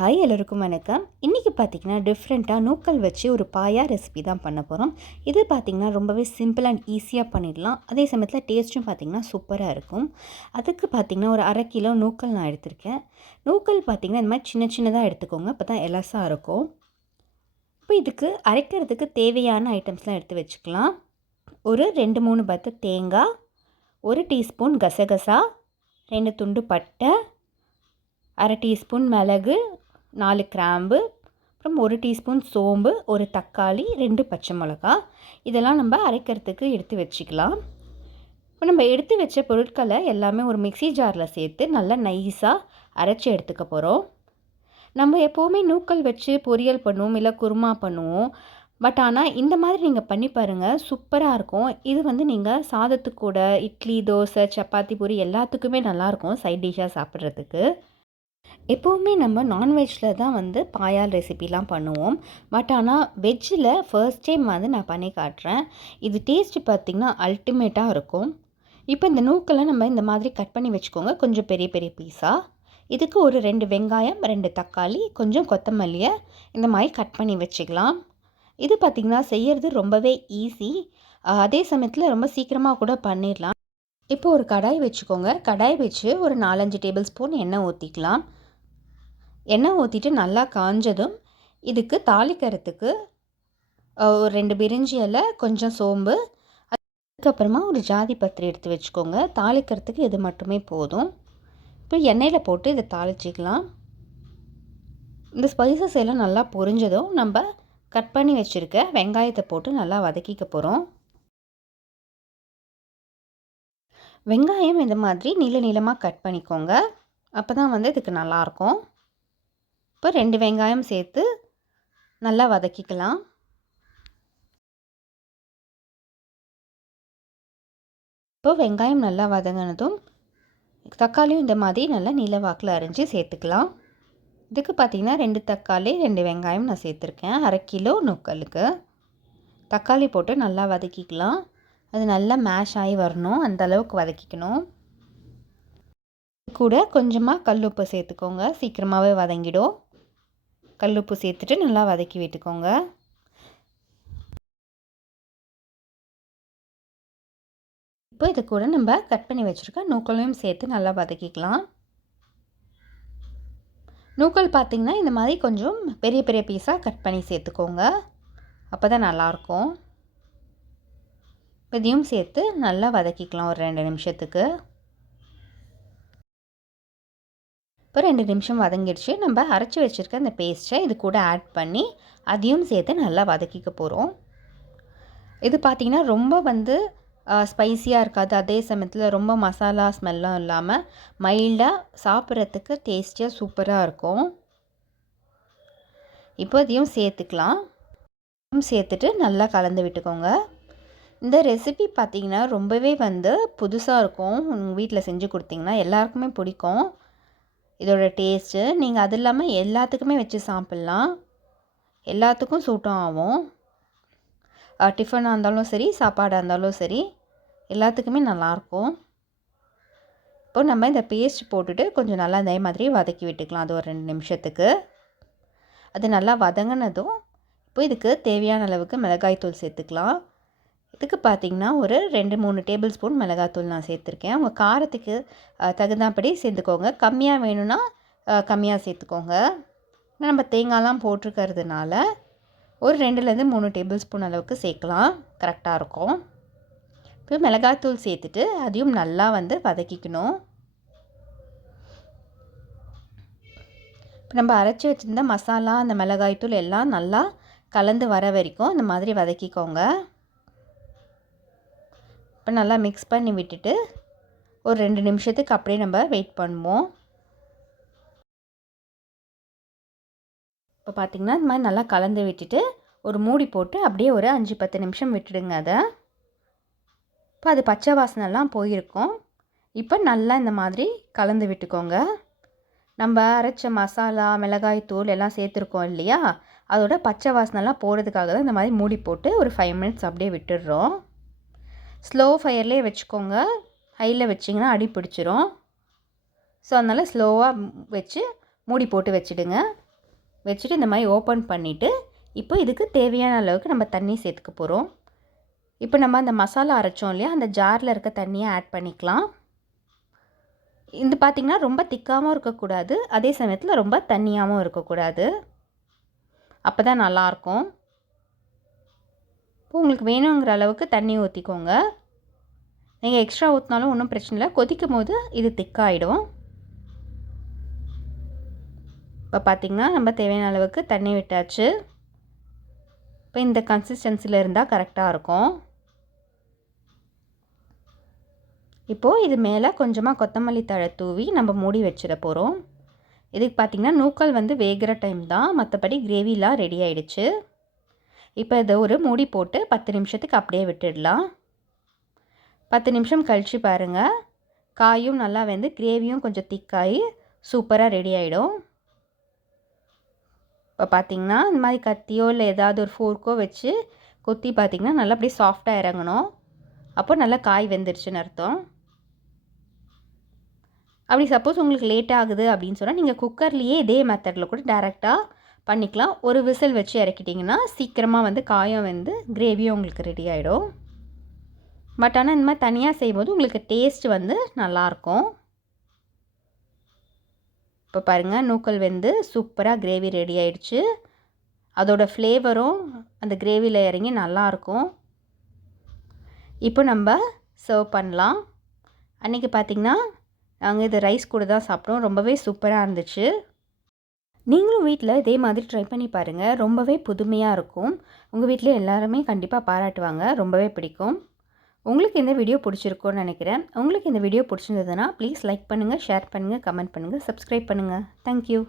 Hi எல்லோருக்கும் வணக்கம். இன்றைக்கி பார்த்திங்கன்னா டிஃப்ரெண்ட்டாக நூக்கல் வச்சு ஒரு பாயா ரெசிபி தான் பண்ண போகிறோம் இது பார்த்திங்கன்னா ரொம்பவே சிம்பிள் அண்ட் ஈஸியாக பண்ணிடலாம். அதே சமயத்தில் டேஸ்ட்டும் பார்த்திங்கன்னா சூப்பராக இருக்கும். அதுக்கு பார்த்திங்கன்னா ஒரு அரை கிலோ நூக்கல் நான் எடுத்திருக்கேன். நூக்கல் பார்த்திங்கன்னா இந்த மாதிரி சின்ன சின்னதாக எடுத்துக்கோங்க. அப்போ தான் எலசாக இருக்கும். இப்போ இதுக்கு அரைக்கிறதுக்கு தேவையான ஐட்டம்ஸ்லாம் எடுத்து வச்சுக்கலாம். ஒரு ரெண்டு மூணு பத்து தேங்காய் ஒரு டீஸ்பூன் கசகசா ரெண்டு துண்டு பட்டை அரை டீஸ்பூன் மிளகு நாலு கிராம்பு அப்புறம் ஒரு டீஸ்பூன் சோம்பு ஒரு தக்காளி ரெண்டு பச்சை மிளகா. இதெல்லாம் நம்ம அரைக்கிறதுக்கு எடுத்து வச்சுக்கலாம். இப்போ நம்ம எடுத்து வச்ச பொருட்களை எல்லாமே ஒரு மிக்சி ஜாரில் சேர்த்து நல்லா நைஸாக அரைச்சி எடுத்துக்க போகிறோம் நம்ம எப்போவுமே நூக்கல் வச்சு பொரியல் பண்ணுவோம் இல்லை குருமா பண்ணுவோம். பட் ஆனால் இந்த மாதிரி நீங்கள் பண்ணி பாருங்கள் சூப்பராக இருக்கும். இது வந்து நீங்கள் சாதத்துக்கூட இட்லி தோசை சப்பாத்தி பூரி எல்லாத்துக்குமே நல்லாயிருக்கும் சைட் டிஷ்ஷாக சாப்பிட்றதுக்கு. எப்போவுமே நம்ம நான்வெஜ்ஜில் தான் வந்து பாயால் ரெசிபிலாம் பண்ணுவோம். பட் ஆனால் வெஜ்ஜில் ஃபர்ஸ்ட் டைம் வந்து நான் பண்ணி காட்டுறேன். இது டேஸ்ட்டு பார்த்திங்கன்னா அல்டிமேட்டாக இருக்கும். இப்போ இந்த நூக்கெல்லாம் நம்ம இந்த மாதிரி கட் பண்ணி வச்சுக்கோங்க. கொஞ்சம் பெரிய பெரிய பீஸாக இதுக்கு ஒரு ரெண்டு வெங்காயம் ரெண்டு தக்காளி கொஞ்சம் கொத்தமல்லியை இந்த மாதிரி கட் பண்ணி வச்சுக்கலாம். இது பார்த்திங்கன்னா செய்கிறது ரொம்பவே ஈஸி அதே சமயத்தில் ரொம்ப சீக்கிரமாக கூட பண்ணிடலாம். இப்போ ஒரு கடாய் வச்சுக்கோங்க. கடாய் வச்சு ஒரு நாலஞ்சு டேபிள் ஸ்பூன் எண்ணெய் ஊற்றிக்கலாம் எண்ணெய் ஊற்றிட்டு நல்லா காஞ்சதும் இதுக்கு தாளிக்கிறதுக்கு ஒரு ரெண்டு பிரிஞ்சி இலை கொஞ்சம் சோம்பு அதுக்கப்புறமா ஒரு ஜாதி பத்திரி எடுத்து வச்சுக்கோங்க. தாளிக்கிறதுக்கு இது மட்டுமே போதும். இப்போ எண்ணெயில் போட்டு இதை தாளிச்சிக்கலாம். இந்த ஸ்பைசஸ் எல்லாம் நல்லா பொரிஞ்சதும் நம்ம கட் பண்ணி வச்சுருக்க வெங்காயத்தை போட்டு நல்லா வதக்கிக்க போகிறோம் வெங்காயம் இந்த மாதிரி நீள நீளமாக கட் பண்ணிக்கோங்க. அப்போ தான் வந்து இதுக்கு நல்லாயிருக்கும் இப்போ ரெண்டு வெங்காயம் சேர்த்து நல்லா வதக்கிக்கலாம். இப்போ வெங்காயம் நல்லா வதங்கினதும் தக்காளியும் இந்த மாதிரி நல்லா நீல வாக்கில் அரிஞ்சு சேர்த்துக்கலாம். இதுக்கு பார்த்திங்கன்னா ரெண்டு தக்காளி ரெண்டு வெங்காயம் நான் சேர்த்துருக்கேன். அரை கிலோ நுக்கலுக்கு தக்காளி போட்டு நல்லா வதக்கிக்கலாம். அது நல்லா மேஷ் ஆகி வரணும். அந்த அளவுக்கு வதக்கிக்கணும். கூட கொஞ்சமாக கல் உப்பு சேர்த்துக்கோங்க. சீக்கிரமாகவே வதங்கிடும். கல்லுப்பு சேர்த்துட்டு நல்லா வதக்கி விட்டுக்கோங்க. இப்போ இது கூட நம்ம கட் பண்ணி வச்சுருக்க நூக்களையும் சேர்த்து நல்லா வதக்கிக்கலாம். நூக்கல் பார்த்திங்கன்னா இந்த மாதிரி கொஞ்சம் பெரிய பெரிய பீஸாக கட் பண்ணி சேர்த்துக்கோங்க. அப்போ தான் நல்லாயிருக்கும். இதையும் சேர்த்து நல்லா வதக்கிக்கலாம் ஒரு ரெண்டு நிமிஷத்துக்கு. இப்போ ரெண்டு நிமிஷம் வதங்கிடுச்சு. நம்ம அரைச்சி வச்சுருக்க அந்த பேஸ்ட்டை இது கூட ஆட் பண்ணி அதையும் சேர்த்து நல்லா வதக்கிக்க போகிறோம் இது பார்த்திங்கன்னா ரொம்ப வந்து ஸ்பைஸியாக இருக்காது. அதே சமயத்தில் ரொம்ப மசாலா ஸ்மெல்லாம் இல்லாமல் மைல்டாக சாப்பிட்றதுக்கு டேஸ்டியாக சூப்பராக இருக்கும். இப்போ அதையும் சேர்த்துக்கலாம். சேர்த்துட்டு நல்லா கலந்து விட்டுக்கோங்க. இந்த ரெசிபி பார்த்திங்கன்னா ரொம்பவே வந்து புதுசாக இருக்கும். உங்கள் வீட்டில் செஞ்சு கொடுத்திங்கன்னா எல்லாருக்குமே பிடிக்கும். இதோட டேஸ்ட்டு நீங்கள் அது இல்லாமல் எல்லாத்துக்குமே வச்சு சாப்பிட்லாம். எல்லாத்துக்கும் சூட்டும் ஆகும். டிஃபனாக இருந்தாலும் சரி சாப்பாடாக இருந்தாலும் சரி எல்லாத்துக்குமே நல்லாயிருக்கும் இப்போ நம்ம இந்த பேஸ்ட் போட்டுட்டு கொஞ்சம் நல்லா அதே மாதிரி வதக்கி விட்டுக்கலாம். அது ஒரு ரெண்டு நிமிஷத்துக்கு. அது நல்லா வதங்கினதும் இப்போ இதுக்கு தேவையான அளவுக்கு மிளகாய் தூள் சேர்த்துக்கலாம். இதுக்கு பார்த்திங்கன்னா ஒரு ரெண்டு மூணு டேபிள் ஸ்பூன் மிளகாத்தூள் நான் சேர்த்துருக்கேன். உங்கள் காரத்துக்கு தகுந்தாப்படி சேர்த்துக்கோங்க. கம்மியாக வேணும்னா கம்மியாக சேர்த்துக்கோங்க. நம்ம தேங்காய்லாம் போட்டிருக்கிறதுனால ஒரு ரெண்டுலேருந்து மூணு டேபிள் ஸ்பூன் அளவுக்கு சேர்க்கலாம். கரெக்டாக இருக்கும். இப்போ மிளகாத்தூள் சேர்த்துட்டு அதையும் நல்லா வந்து வதக்கிக்கணும். இப்போ நம்ம அரைச்சி வச்சுருந்த மசாலா அந்த மிளகாய்த்தூள் எல்லாம் நல்லா கலந்து வர வரைக்கும் இந்த மாதிரி வதக்கிக்கோங்க. இப்போ நல்லா மிக்ஸ் பண்ணி விட்டுட்டு ஒரு ரெண்டு நிமிஷத்துக்கு அப்படியே நம்ம வெயிட் பண்ணுவோம். இப்போ பார்த்திங்கன்னா இந்த மாதிரி நல்லா கலந்து விட்டுட்டு ஒரு மூடி போட்டு அப்படியே ஒரு அஞ்சு பத்து நிமிஷம் விட்டுடுங்க அதை. இப்போ அது பச்சை வாசனைலாம் போயிருக்கும். இப்போ நல்லா இந்த மாதிரி கலந்து விட்டுக்கோங்க. நம்ம அரைச்ச மசாலா மிளகாய் தூள் எல்லாம் சேர்த்துருக்கோம் இல்லையா? அதோட பச்சை வாசனைலாம் போகிறதுக்காக தான் இந்த மாதிரி மூடி போட்டு ஒரு ஃபைவ் மினிட்ஸ் அப்படியே விட்டுடுறோம். ஸ்லோ ஃபயர்லேயே வச்சுக்கோங்க. ஹையில் வச்சிங்கன்னா அடி பிடிச்சிரும். ஸோ அதனால் ஸ்லோவாக வச்சு மூடி போட்டு வச்சுடுங்க. வச்சுட்டு இந்த மாதிரி ஓப்பன் பண்ணிவிட்டு இப்போ இதுக்கு தேவையான அளவுக்கு நம்ம தண்ணி சேர்த்துக்க போகிறோம் இப்போ நம்ம அந்த மசாலா அரைச்சோம் இல்லையா? அந்த ஜாரில் இருக்க தண்ணியை ஆட் பண்ணிக்கலாம். இது பார்த்திங்கன்னா ரொம்ப திக்காகவும் இருக்கக்கூடாது. அதே சமயத்தில் ரொம்ப தண்ணியாகவும் இருக்கக்கூடாது. அப்போ தான் நல்லாயிருக்கும். இப்போ உங்களுக்கு வேணுங்கிற அளவுக்கு தண்ணி ஊற்றிக்கோங்க நீங்கள் எக்ஸ்ட்ரா ஊற்றினாலும் ஒன்றும் பிரச்சனை இல்லை. கொதிக்கும் போது இது திக்காகிடும் இப்போ பார்த்திங்கன்னா நம்ம தேவையான அளவுக்கு தண்ணி விட்டாச்சு. இப்போ இந்த கன்சிஸ்டன்சியில் இருந்தால் கரெக்டாக இருக்கும். இப்போது இது மேலே கொஞ்சமாக கொத்தமல்லி தழை தூவி நம்ம மூடி வச்சிட போகிறோம் இதுக்கு பார்த்திங்கன்னா நூக்கல் வந்து வேகிற டைம் தான். மற்றபடி கிரேவிலாம் ரெடி ஆகிடுச்சு இப்போ இதை ஒரு மூடி போட்டு பத்து நிமிஷத்துக்கு அப்படியே விட்டுடலாம். பத்து நிமிஷம் கழித்து பாருங்கள் காயும் நல்லா வெந்து கிரேவியும் கொஞ்சம் திக்காகி சூப்பராக ரெடி ஆகிடும் இப்போ பார்த்திங்கன்னா இந்த மாதிரி கத்தியோ இல்லை ஏதாவது ஒரு ஃபோர்க்கோ வச்சு கொத்தி பார்த்திங்கன்னா நல்லா அப்படியே சாஃப்டாக இறங்கணும். அப்போ நல்லா காய் வெந்துருச்சுன்னு அர்த்தம். அப்படி சப்போஸ் உங்களுக்கு லேட் ஆகுது அப்படின்னு சொன்னால் நீங்கள் குக்கர்லேயே இதே மெத்தடில் கூட டேரெக்டாக பண்ணிக்கலாம். ஒரு விசில் வச்சு இறக்கிட்டிங்கன்னா சீக்கிரமாக வந்து காயம் வந்து கிரேவியும் உங்களுக்கு ரெடி ஆகிடும் பட் ஆனால் இந்த மாதிரி தனியாக செய்யும்போது உங்களுக்கு டேஸ்ட் வந்து நல்லாயிருக்கும். இப்போ பாருங்கள் நூக்கல் வெந்து சூப்பராக கிரேவி ரெடி ஆயிடுச்சு. அதோட ஃப்ளேவரும் அந்த கிரேவியில் இறங்கி நல்லாயிருக்கும். இப்போ நம்ம சர்வ் பண்ணலாம். அன்றைக்கி பார்த்திங்கன்னா நாங்கள் இது ரைஸ் கூட தான் சாப்பிட்டோம். ரொம்பவே சூப்பராக இருந்துச்சு. நீங்களும் வீட்டில் இதே மாதிரி ட்ரை பண்ணி பாருங்கள் ரொம்பவே புதுமையாக இருக்கும். உங்கள் வீட்டில் எல்லாருமே கண்டிப்பாக பாராட்டுவாங்க. ரொம்பவே பிடிக்கும். உங்களுக்கு இந்த வீடியோ பிடிச்சிருக்கும்னு நினைக்கிறேன். உங்களுக்கு இந்த வீடியோ பிடிச்சிருந்ததுன்னா ப்ளீஸ் லைக் பண்ணுங்கள் ஷேர் பண்ணுங்கள் கமெண்ட் பண்ணுங்கள் சப்ஸ்கிரைப் பண்ணுங்கள் தேங்க்யூ